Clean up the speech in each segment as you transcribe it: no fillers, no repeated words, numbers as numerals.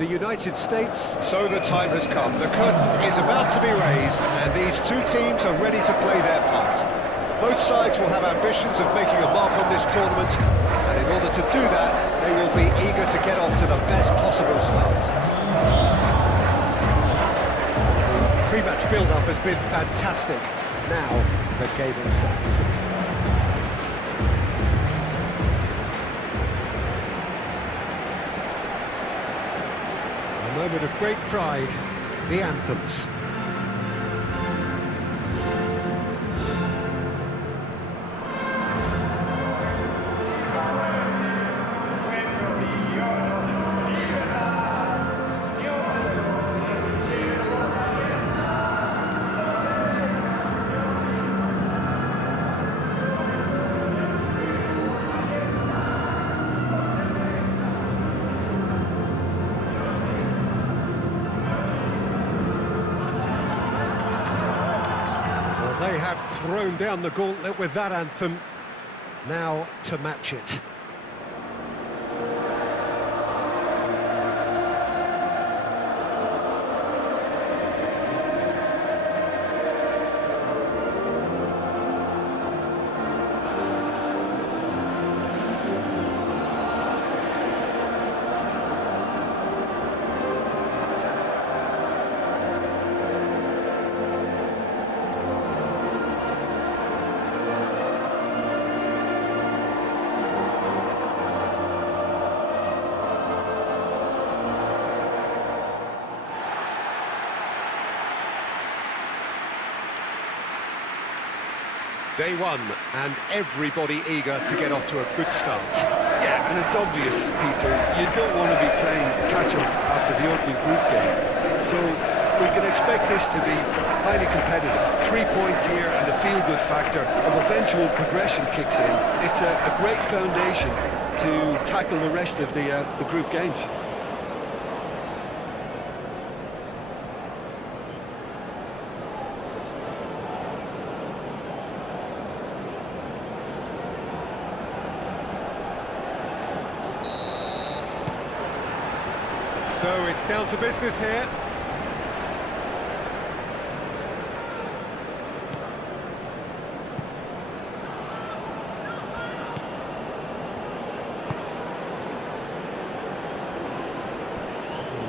the United States. So the time has come. The curtain is about to be raised, and these two teams are ready to play their part. Both sides will have ambitions of making a mark on this tournament, and in order to do that, they will be eager to get off to the best possible start. Pre-match build-up has been fantastic. Now, the game itself. A moment of great pride, the anthems. They have thrown down the gauntlet with that anthem. Now to match it. Day one, and everybody eager to get off to a good start. Yeah, and it's obvious, Peter, you don't want to be playing catch-up after the opening group game. So we can expect this to be highly competitive. 3 points here and the feel-good factor of eventual progression kicks in. It's a great foundation to tackle the rest of the group games. So it's down to business here.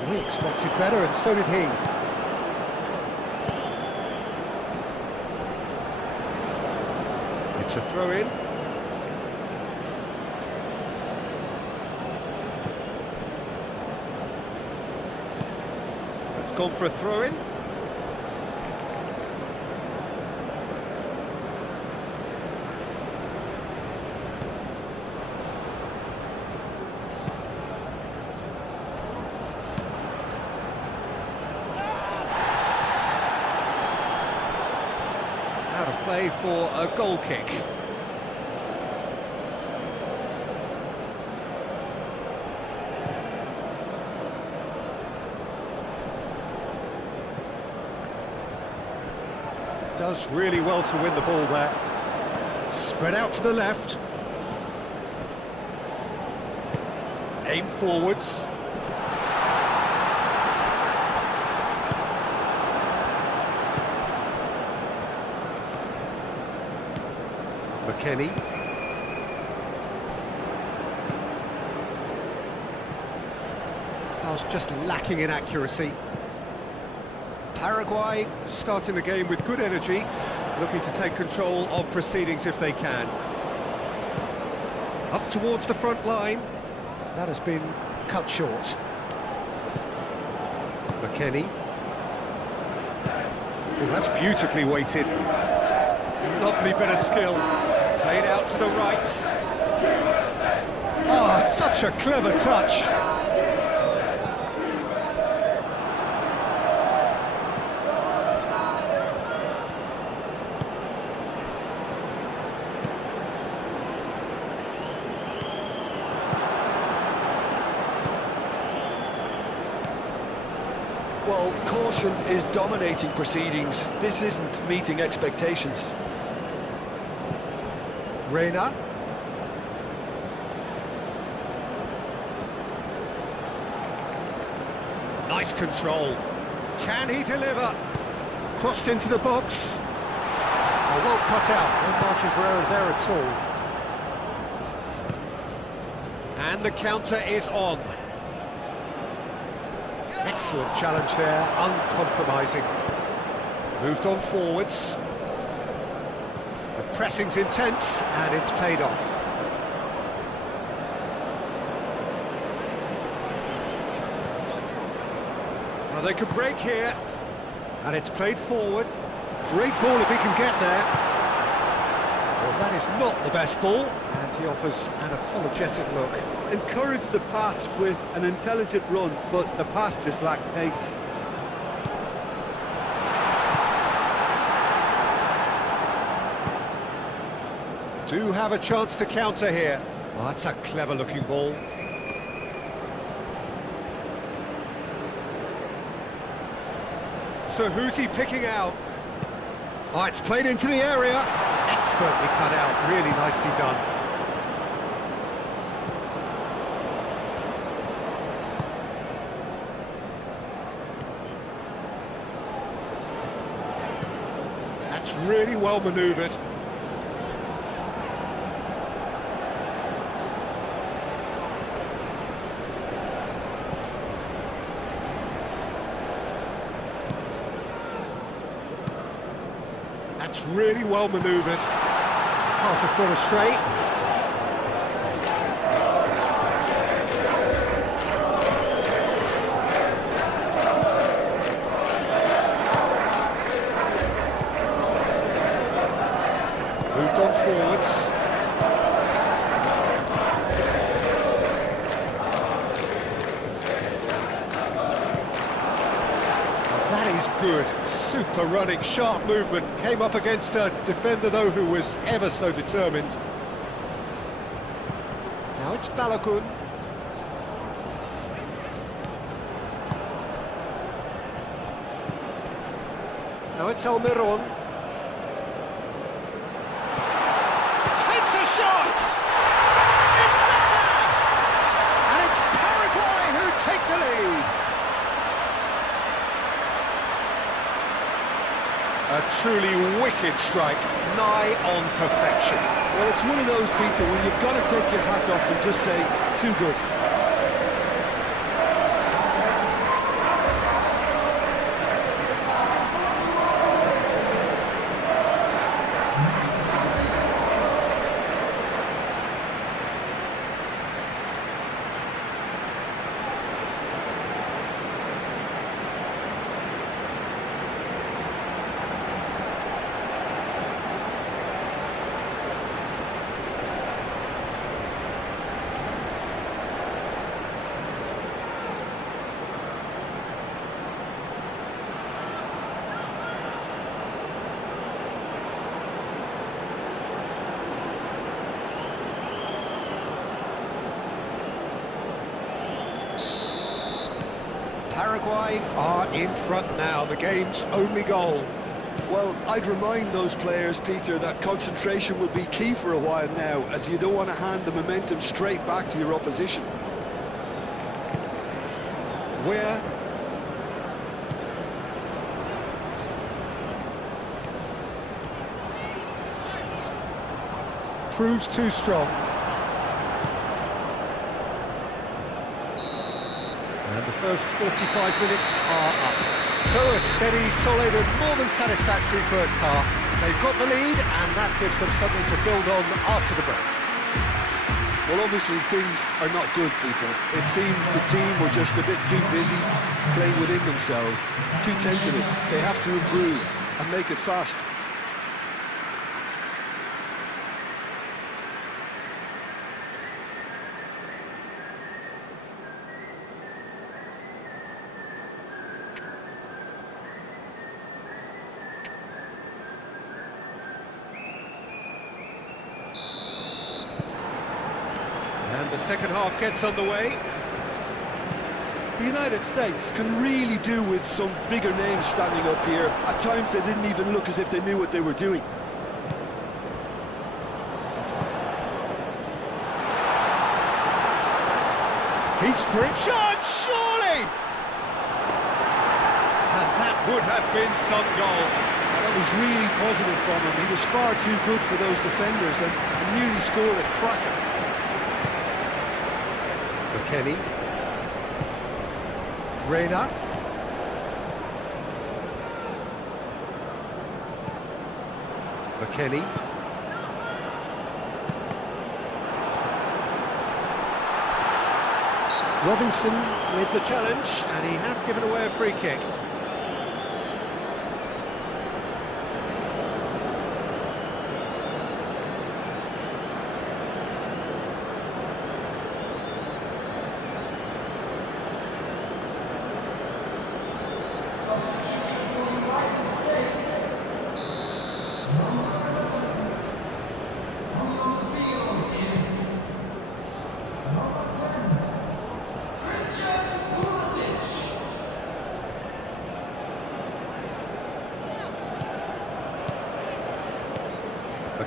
We expected better, and so did he. It's a throw-in. It's gone for a throw-in. Out of play for a goal kick. Does really well to win the ball there. Spread out to the left. Aim forwards. McKennie. Pass just lacking in accuracy. Paraguay starting the game with good energy, looking to take control of proceedings if they can. Up towards the front line. That has been cut short. McKennie. Oh, that's beautifully weighted. Lovely bit of skill. Played out to the right. Oh, such a clever touch. Well, caution is dominating proceedings. This isn't meeting expectations. Reina. Nice control. Can he deliver? Crossed into the box. Oh, well cut out, no margin for error there at all. And the counter is on. Excellent challenge there, uncompromising. Moved on forwards. The pressing's intense, and it's paid off. Well, they could break here. And it's played forward. Great ball if he can get there. Well, that is not the best ball, and he offers an apologetic look. Encouraged the pass with an intelligent run, but the pass just lacked pace. Do have a chance to counter here. Oh, that's a clever-looking ball. So who's he picking out? Oh, it's played into the area. Expertly cut out, really nicely done. That's really well manoeuvred. That's really well manoeuvred. Pass has gone astray. Moved on forwards. That is good. Super running, sharp movement. Came up against a defender, though, who was ever so determined. Now it's Balogun. Now it's Almiron. Takes a shot! It's there! And it's Paraguay who take the lead. A truly wicked strike, nigh on perfection. Well, it's one of those, Peter, where you've got to take your hat off and just say, too good. Paraguay are in front now, the game's only goal. Well, I'd remind those players, Peter, that concentration will be key for a while now, as you don't want to hand the momentum straight back to your opposition. Where? Proves too strong. And the first 45 minutes are up. So a steady, solid and more than satisfactory first half. They've got the lead and that gives them something to build on after the break. Well, obviously things are not good, Peter. It seems the team were just a bit too busy playing within themselves, too tentative. They have to improve and make it fast. And the second half gets underway. The United States can really do with some bigger names standing up here. At times they didn't even look as if they knew what they were doing. He's free. Shot, surely! have been some goal. And that was really positive from him. He was far too good for those defenders and nearly scored a cracker. For Kenny. Reina. For Kenny. Robinson with the challenge, and he has given away a free kick.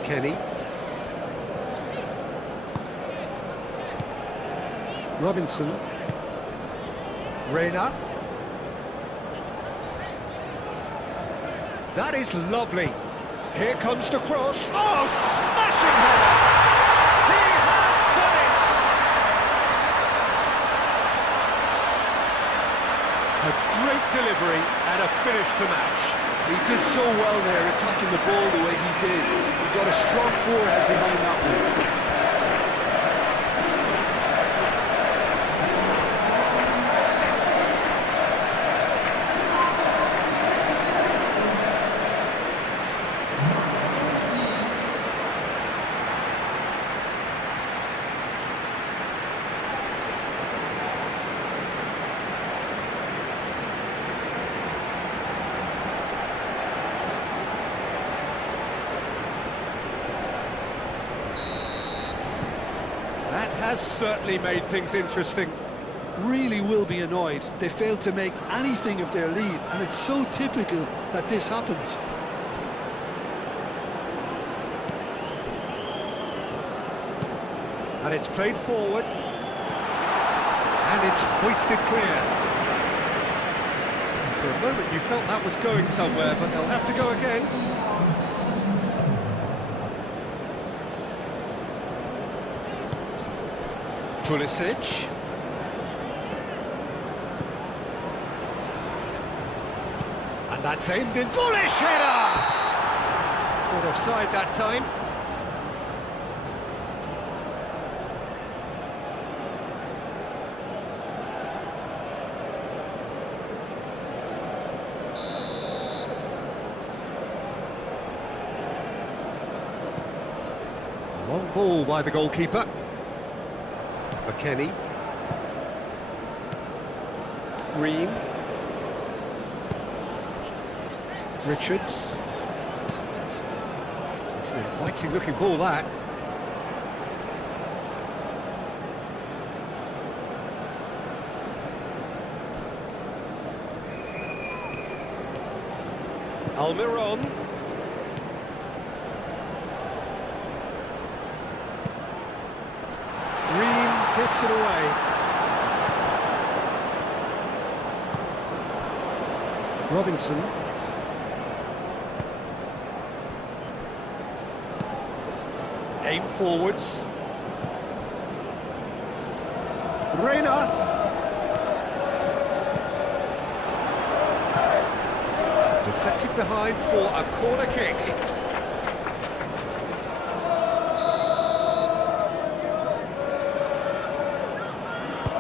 Kenny. Robinson. Reina. That is lovely. Here comes the cross. Oh, smashing header! He has done it! A great delivery and a finish to match. He did so well there, attacking the ball the way he did. He got a strong forehead behind that one. That has certainly made things interesting. Really will be annoyed. They failed to make anything of their lead, and it's so typical that this happens. And it's played forward. And it's hoisted clear. For a moment you felt that was going somewhere, but they'll have to go again. Pulisic. And that's aimed in. Bullish header! Caught offside that time. Long ball by the goalkeeper. McKennie. Ream. Richards. It's an inviting looking ball, that. Almiron. Ream gets it away. Robinson. Aim forwards. Reina. Deflected behind for a corner kick.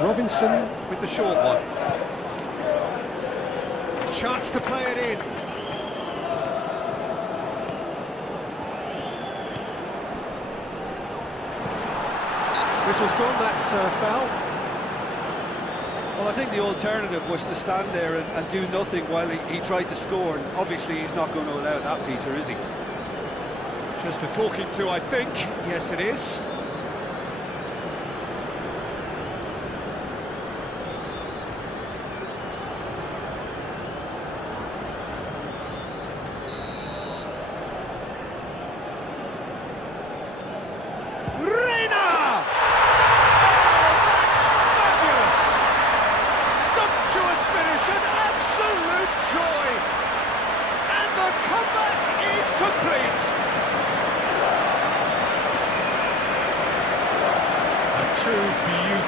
Robinson with the short one. A chance to play it in. Whistle's gone, that's foul. Well, I think the alternative was to stand there and do nothing while he tried to score, and obviously he's not going to allow that, Peter, is he? Just a talking to, I think. Yes, it is.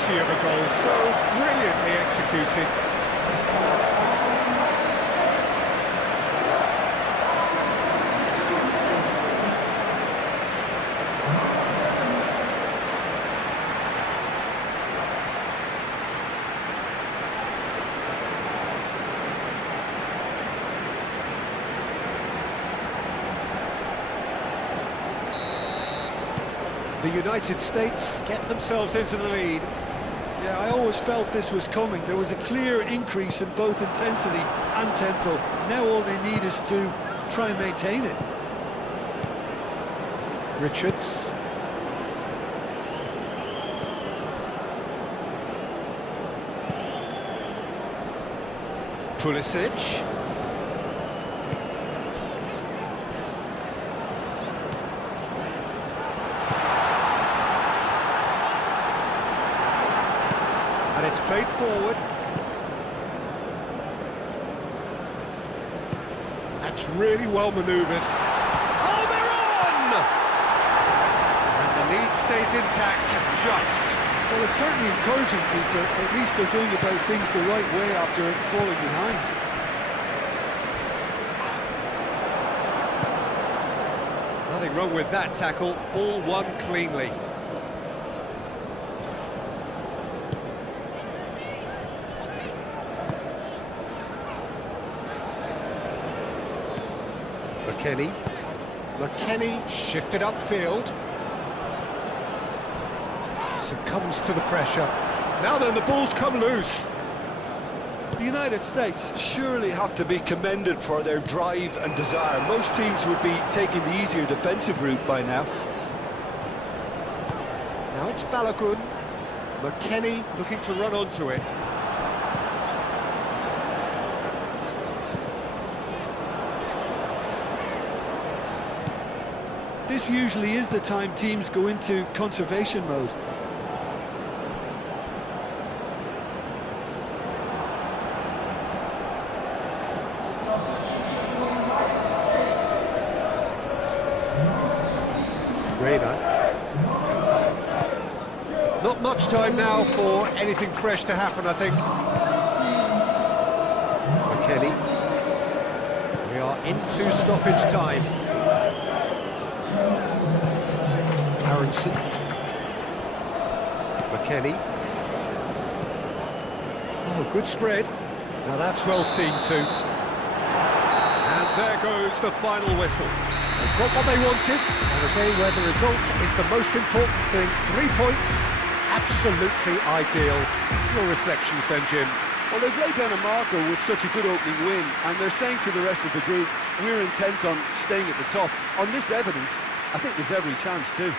beauty of a goal, so brilliantly executed. The United States get themselves into the lead. Yeah, I always felt this was coming. There was a clear increase in both intensity and tempo. Now all they need is to try and maintain it. Richards. Pulisic. And it's played forward. That's really well manoeuvred. Oh, they're on! And the lead stays intact, just. Well, it's certainly encouraging, Peter. At least they're going about things the right way after falling behind. Nothing wrong with that tackle. Ball won cleanly. McKennie shifted upfield. Succumbs to the pressure. Now then, the ball's come loose. The United States surely have to be commended for their drive and desire. Most teams would be taking the easier defensive route by now. Now it's Balogun. McKennie looking to run onto it. This usually is the time teams go into conservation mode. Not much time now for anything fresh to happen, I think. McKennie. We are into stoppage time. Aronson. McKennie. Oh, good spread. Now that's well seen too. And there goes the final whistle. They've got what they wanted, and a day where the result is the most important thing. 3 points, absolutely ideal. Your reflections then, Jim? Well, they've laid down a marker with such a good opening win, and they're saying to the rest of the group, we're intent on staying at the top. On this evidence, I think there's every chance too.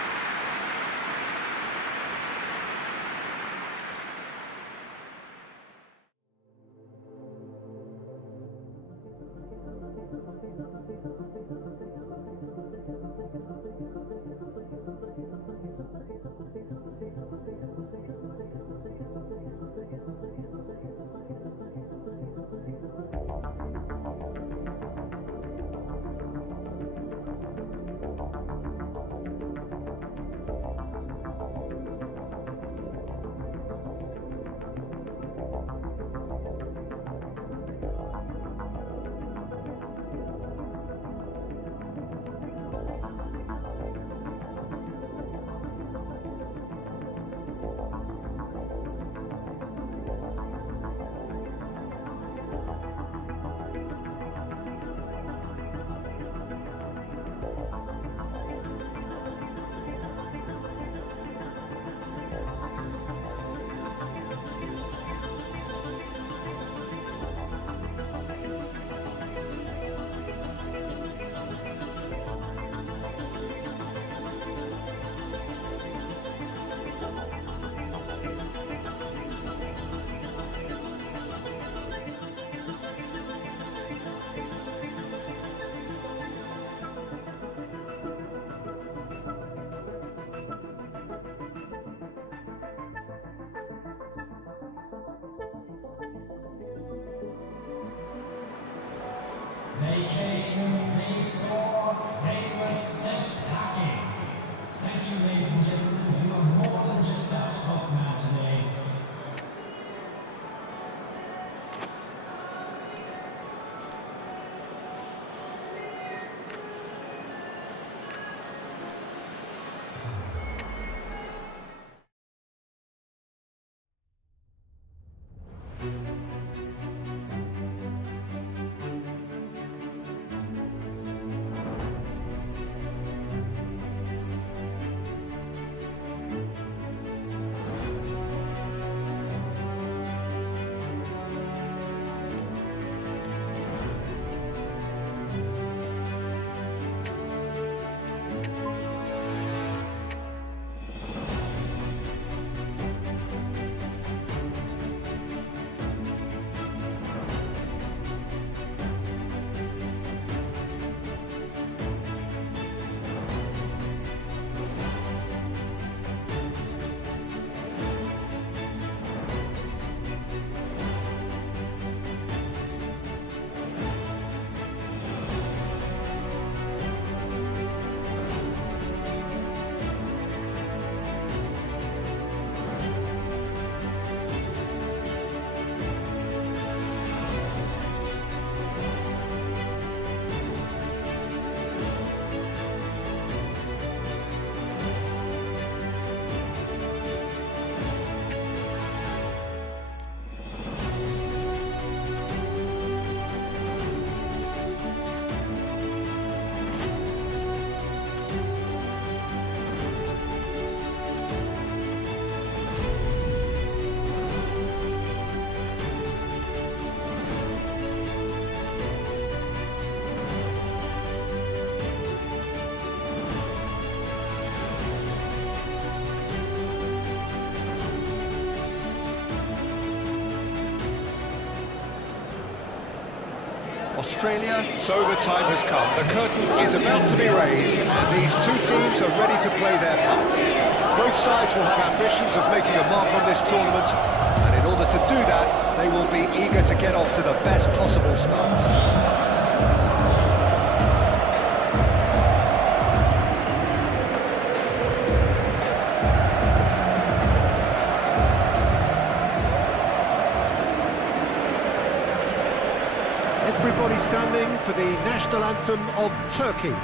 Australia. So the time has come. The curtain is about to be raised, and these two teams are ready to play their part. Both sides will have ambitions of making a mark on this tournament, and in order to do that, they will be eager to get off to the best possible start. Everybody standing for the national anthem of Turkey.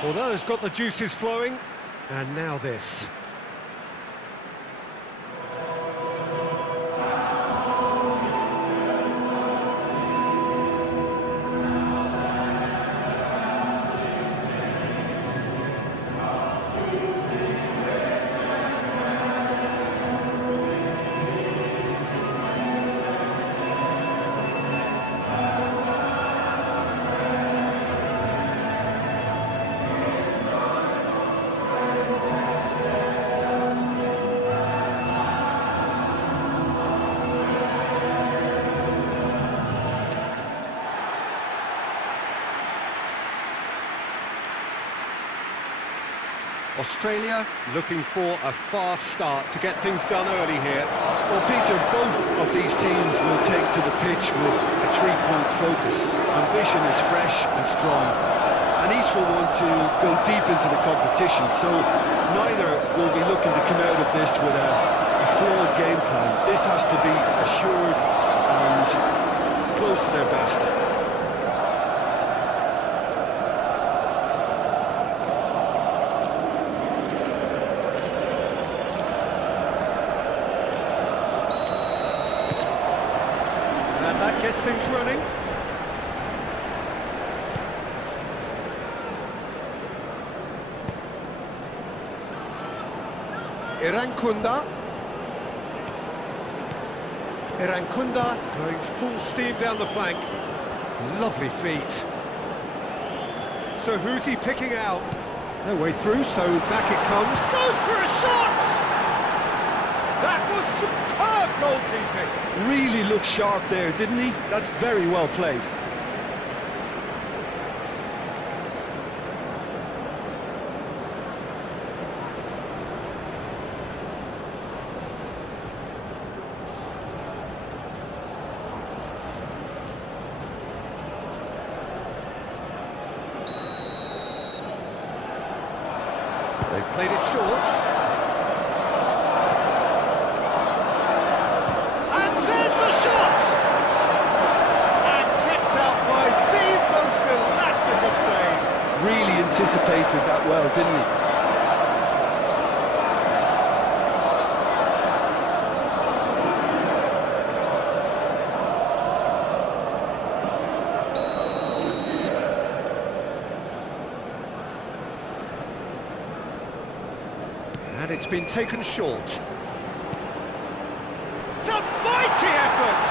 Well, that has got the juices flowing, and now this. Australia looking for a fast start to get things done early here. Well, Peter, both of these teams will take to the pitch with a three-point focus. Ambition is fresh and strong, and each will want to go deep into the competition, so neither will be looking to come out of this with a flawed game plan. This has to be assured and close to their best. That gets things running. Irankunda. Irankunda going full steam down the flank. Lovely feet. So who's he picking out? No way through, so back it comes. Goes for a shot! That was superb goalkeeping. Really looked sharp there, didn't he? That's very well played. They've played it short. Really anticipated that well, didn't he? And it's been taken short. It's a mighty effort!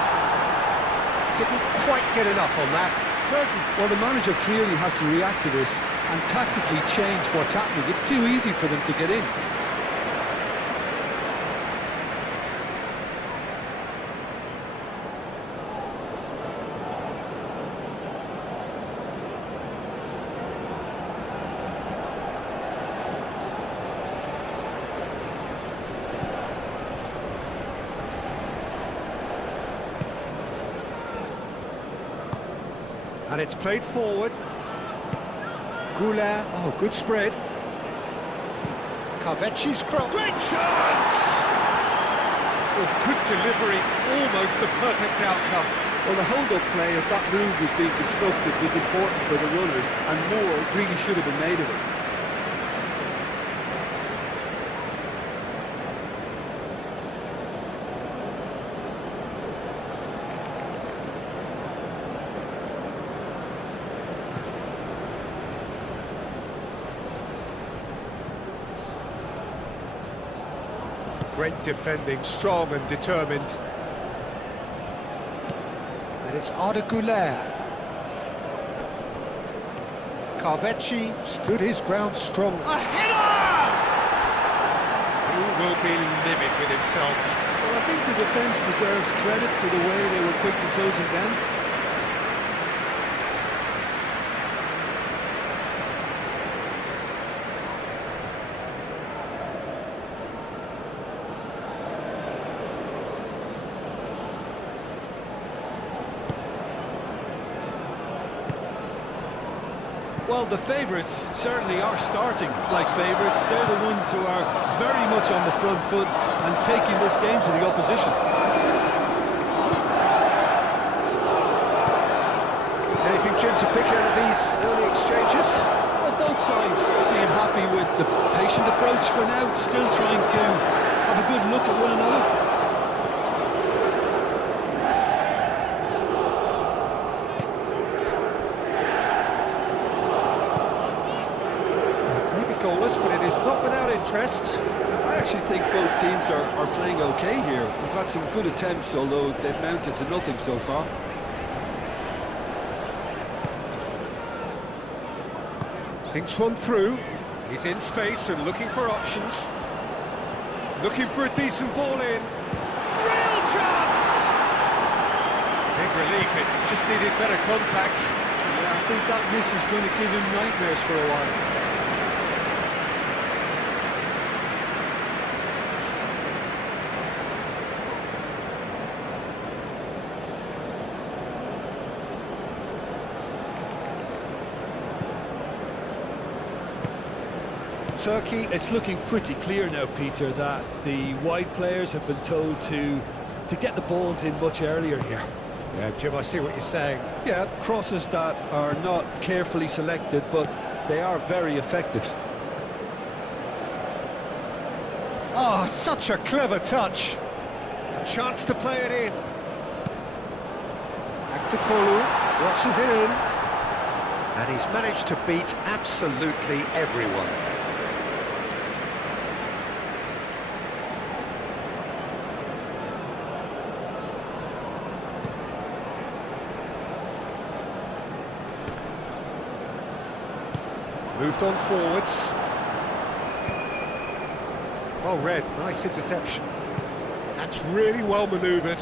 Didn't quite get enough on that. Turkey. Well, the manager clearly has to react to this and tactically change what's happening. It's too easy for them to get in. And it's played forward. Goulart, oh, good spread. Carvecci's cross. Great chance! Oh, good delivery, almost the perfect outcome. Well, the hold-up play as that move was being constructed was important for the runners, and more really should have been made of it. Great defending, strong and determined. And it's Arda Güler. Carvecci stood his ground strong. A header! He will be livid with himself. Well, I think the defence deserves credit for the way they were quick to close him down. Well, the favourites certainly are starting like favourites. They're the ones who are very much on the front foot and taking this game to the opposition. Anything, Jim, to pick out of these early exchanges? Well, both sides seem happy with the patient approach for now, still trying to have a good look at one another. Goalless, but it is not without interest. I actually think both teams are playing okay here. We've had some good attempts, although they've mounted to nothing so far. Thinks one through. He's in space and looking for options. Looking for a decent ball in. Real chance! Big relief, it just needed better contact. Yeah, I think that miss is going to give him nightmares for a while. Turkey. It's looking pretty clear now, Peter, that the wide players have been told to get the balls in much earlier here. Yeah, Jim, I see what you're saying. Yeah, crosses that are not carefully selected, but they are very effective. Oh, such a clever touch. A chance to play it in. Aktakolu crosses it in. And he's managed to beat absolutely everyone. Moved on forwards. Well read, nice interception. That's really well manoeuvred.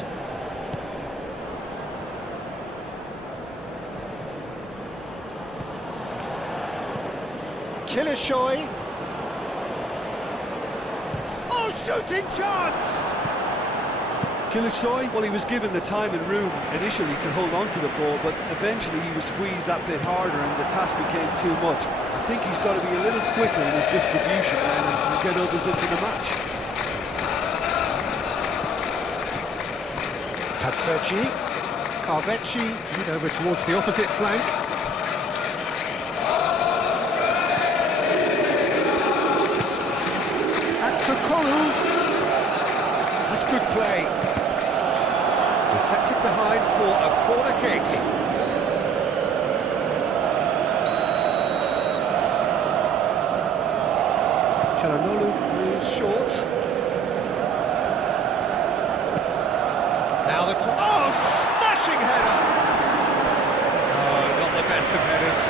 Killishoy. Oh, shooting chance! Killishoy, well, he was given the time and room initially to hold on to the ball, but eventually he was squeezed that bit harder and the task became too much. I think he's got to be a little quicker in his distribution and get others into the match. Carvecci, feed over towards the opposite flank. Aktakolu. That's good play. Deflected behind for a corner kick. Çalhanoğlu goes short. Now the... Oh, smashing header! Oh, not the best of headers.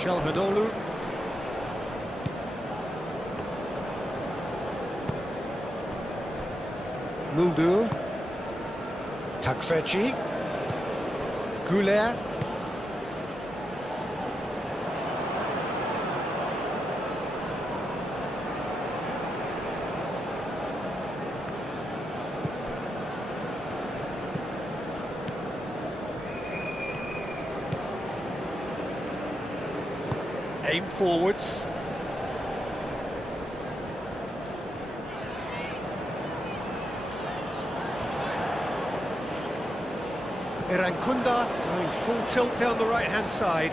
Çalhanoğlu. Muldur. Takfeci. Güler. Aim forwards. Irankunda going full tilt down the right-hand side.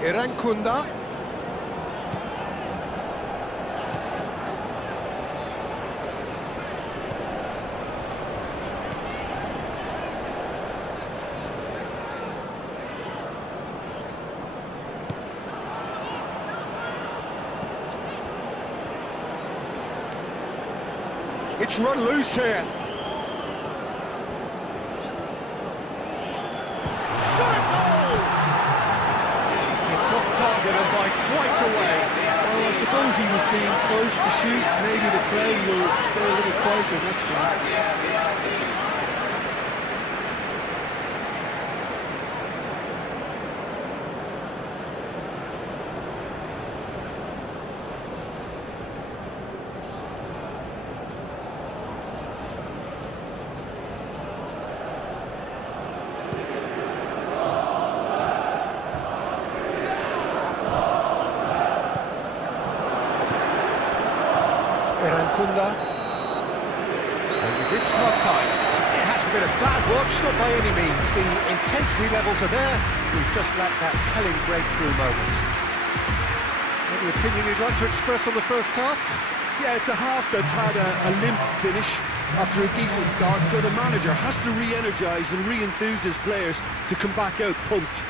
Irankunda. It's run loose here. Shot a goal! It's off target and by quite a way. Well, I suppose he was being urged to shoot. Maybe the crowd will stay a little quieter next time. Irankunda. And we've reached half-time. It hasn't been a bad watch, not by any means. The intensity levels are there. We've just lacked that telling breakthrough moment. Any opinion you'd like to express on the first half? Yeah, it's a half that's had a limp finish after a decent start, so the manager has to re-energise and re-enthuse his players to come back out pumped.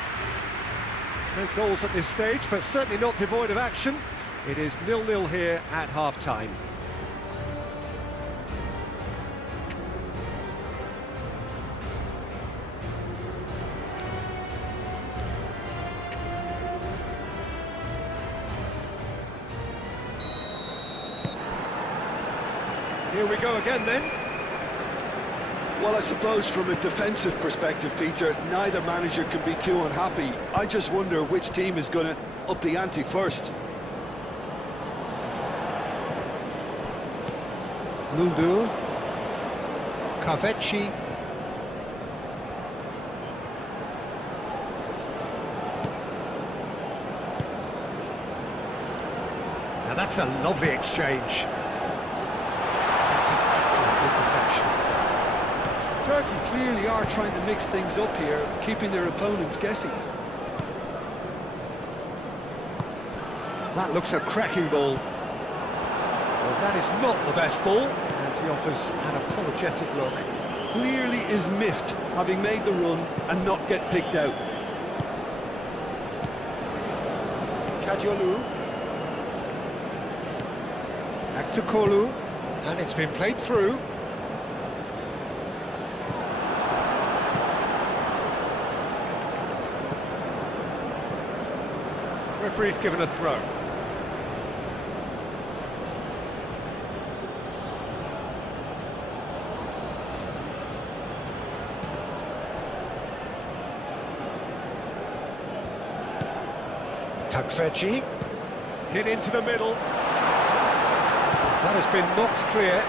No goals at this stage, but certainly not devoid of action. It is 0-0 here at half-time. Here we go again then. Well, I suppose from a defensive perspective, Peter, neither manager can be too unhappy. I just wonder which team is going to up the ante first. Lundu. Kavecci. Now that's a lovely exchange. That's an excellent interception. Turkey clearly are trying to mix things up here, keeping their opponents guessing. That looks a cracking ball. Well, that is not the best ball, and he offers an apologetic look. Clearly is miffed, having made the run and not get picked out. Kadiolu. Aktukolu. And it's been played through. Referee's given a throw. Takfeci, hit into the middle. That has been knocked clear.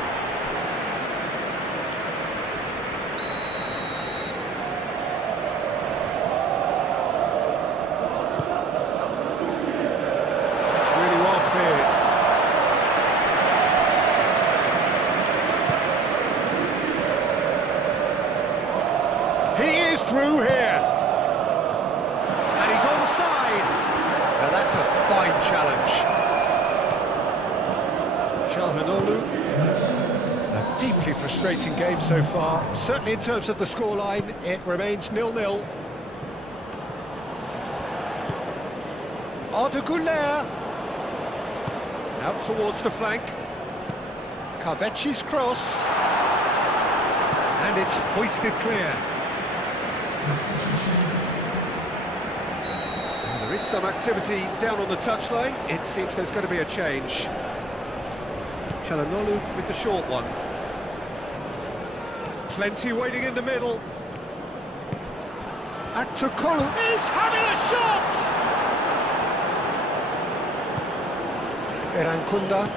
It's really well cleared. He is through here. And he's onside. Now that's a fine challenge. Çalhanoğlu. A deeply frustrating game so far. Certainly in terms of the scoreline, it remains 0-0. Arda Güler. Out towards the flank. Kaveci's cross. And it's hoisted clear. There is some activity down on the touchline. It seems there's going to be a change. Çalhanoğlu with the short one. Plenty waiting in the middle. Aktukolu is having a shot! Irankunda.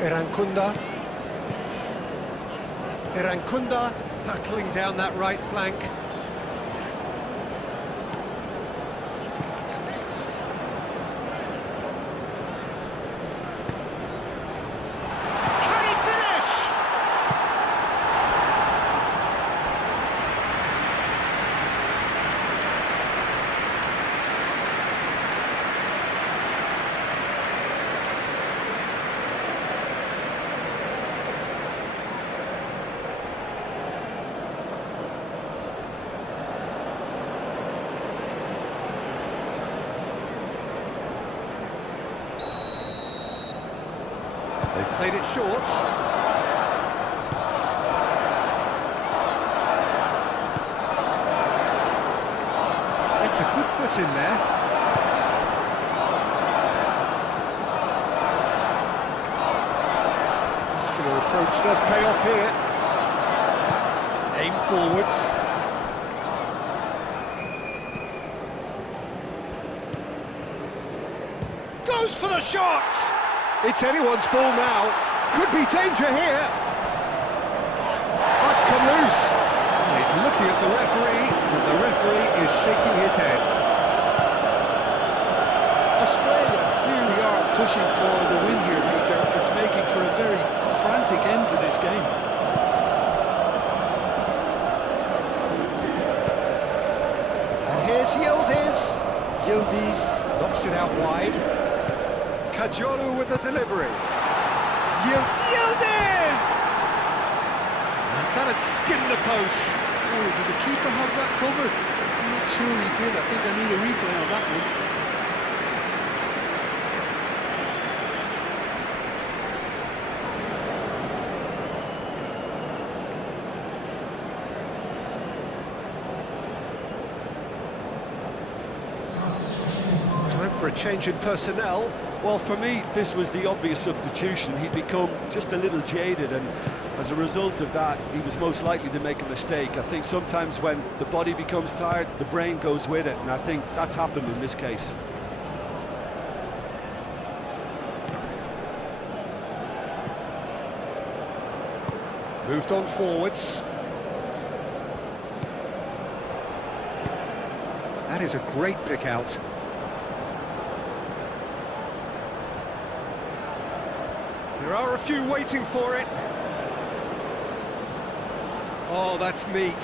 Irankunda. Irankunda battling down that right flank. They've played it short. It's a good foot in there. Muscular approach does pay off here. Aim forwards. Goes for the shot! It's anyone's ball now. Could be danger here. That's come loose. And he's looking at the referee, and the referee is shaking his head. Australia clearly are pushing for the win here, Peter. It's making for a very frantic end to this game. And here's Yildiz knocks it out wide. Kajolu with the delivery. Yildiz! And that has skinned the post. Oh, did the keeper have that covered? I'm not sure he did. I think I need a replay on that one. Time for a change in personnel. Well, for me, this was the obvious substitution. He'd become just a little jaded, and as a result of that, he was most likely to make a mistake. I think sometimes when the body becomes tired, the brain goes with it, and I think that's happened in this case. Moved on forwards. That is a great pick out. There are a few waiting for it. Oh, that's neat.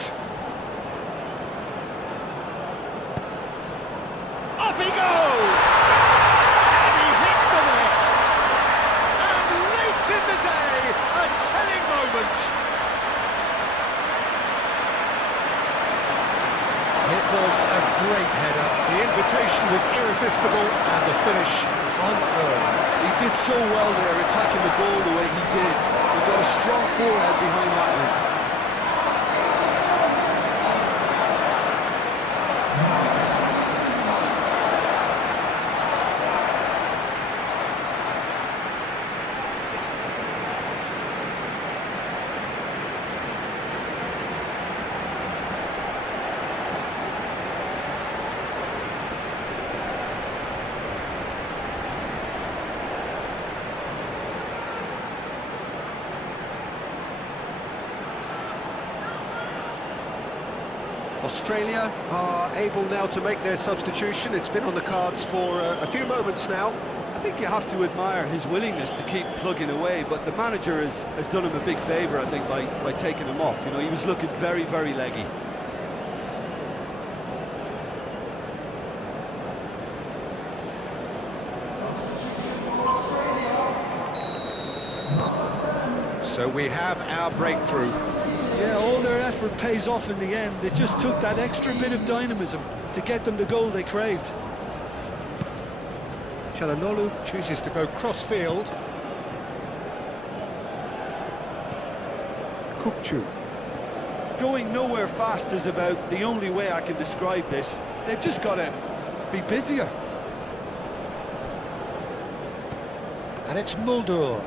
Up he goes! And he hits the net! And late in the day, a telling moment. It was a great header. The invitation was irresistible and the finish unearned. He did so well there, attacking the ball the way he did. He got a strong forehead behind that one. Australia are able now to make their substitution. It's been on the cards for a few moments now. I think you have to admire his willingness to keep plugging away, but the manager has done him a big favour, I think, by taking him off. You know, he was looking very, very leggy. So we have our breakthrough. Yeah, all their effort pays off in the end. It just took that extra bit of dynamism to get them the goal they craved. Çalhanoğlu chooses to go cross-field. Kukçu. Going nowhere fast is about the only way I can describe this. They've just got to be busier. And it's Muldur.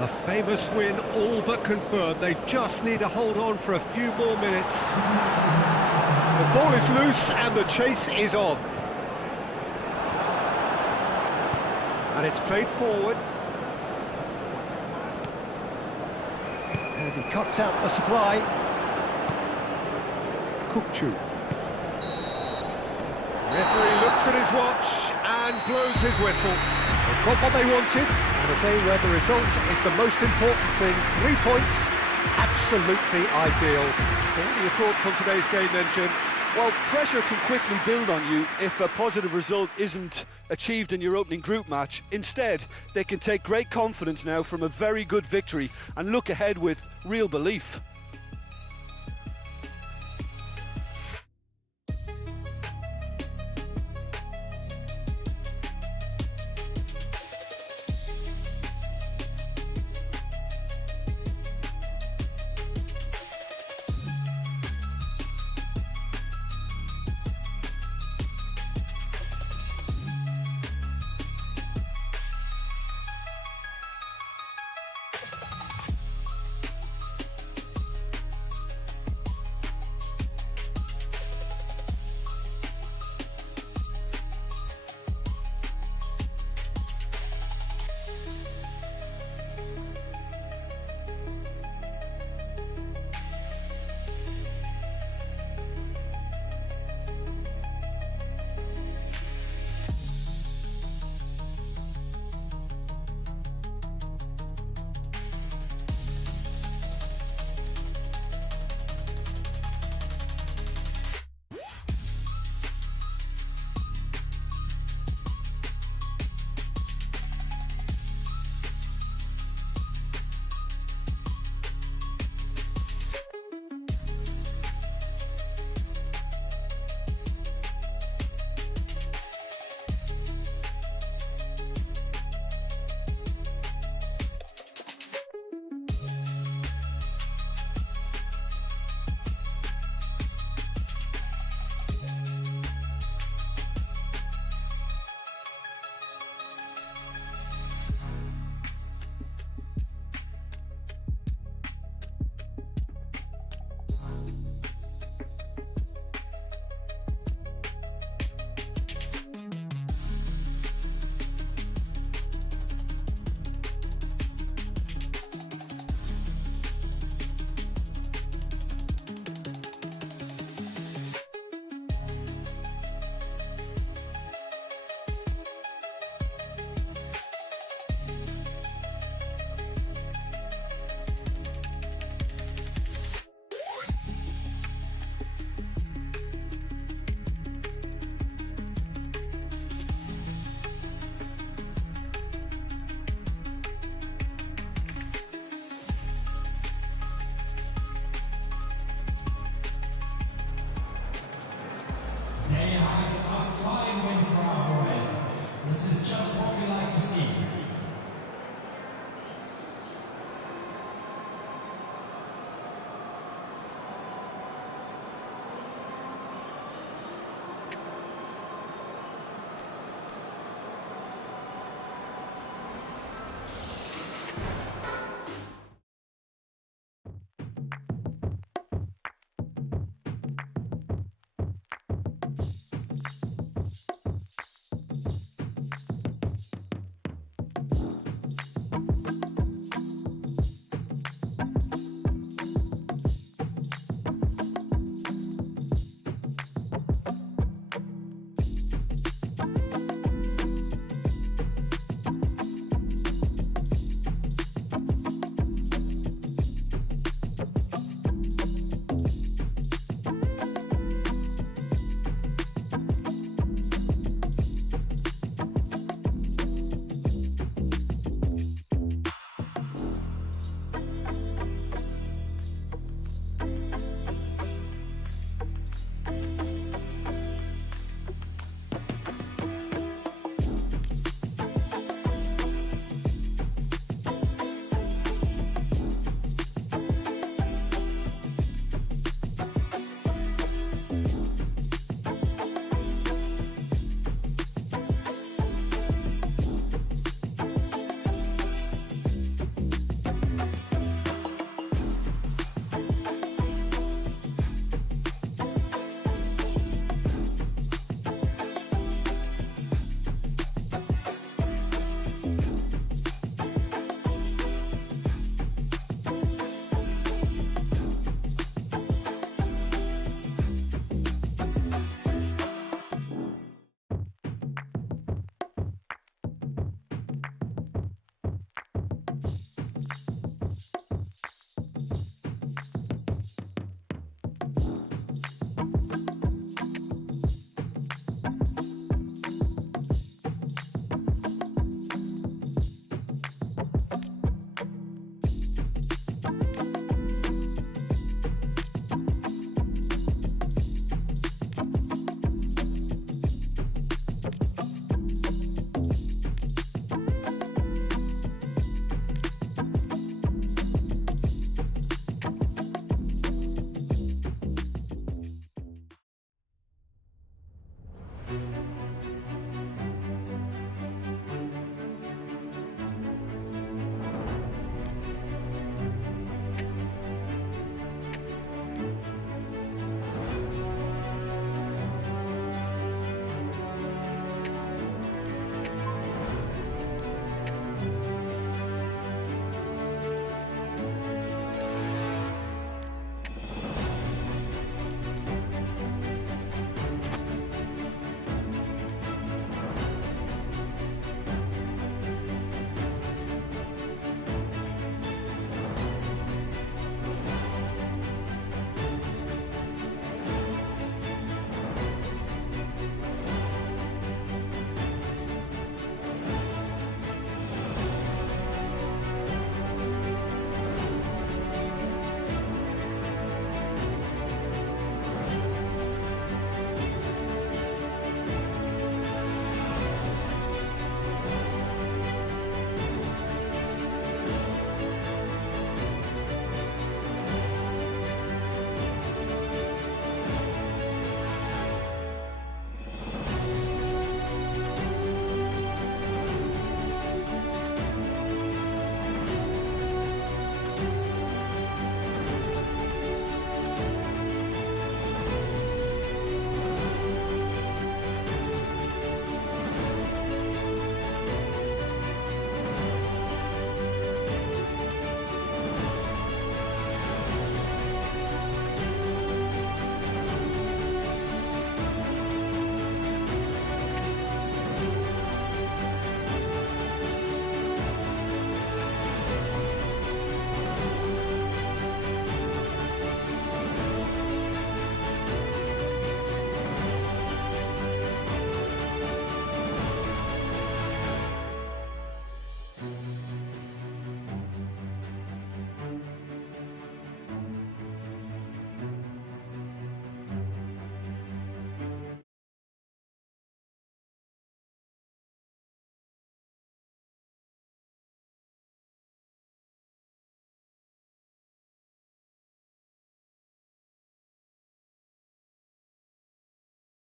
A famous win, all but confirmed. They just need to hold on for a few more minutes. The ball is loose and the chase is on. And it's played forward. And he cuts out the supply. Kukçu. Referee looks at his watch and blows his whistle. They've got what they wanted, and a day where the result is the most important thing. 3 points, absolutely ideal. What are your thoughts on today's game then, Jim? Well, pressure can quickly build on you if a positive result isn't achieved in your opening group match. Instead, they can take great confidence now from a very good victory and look ahead with real belief.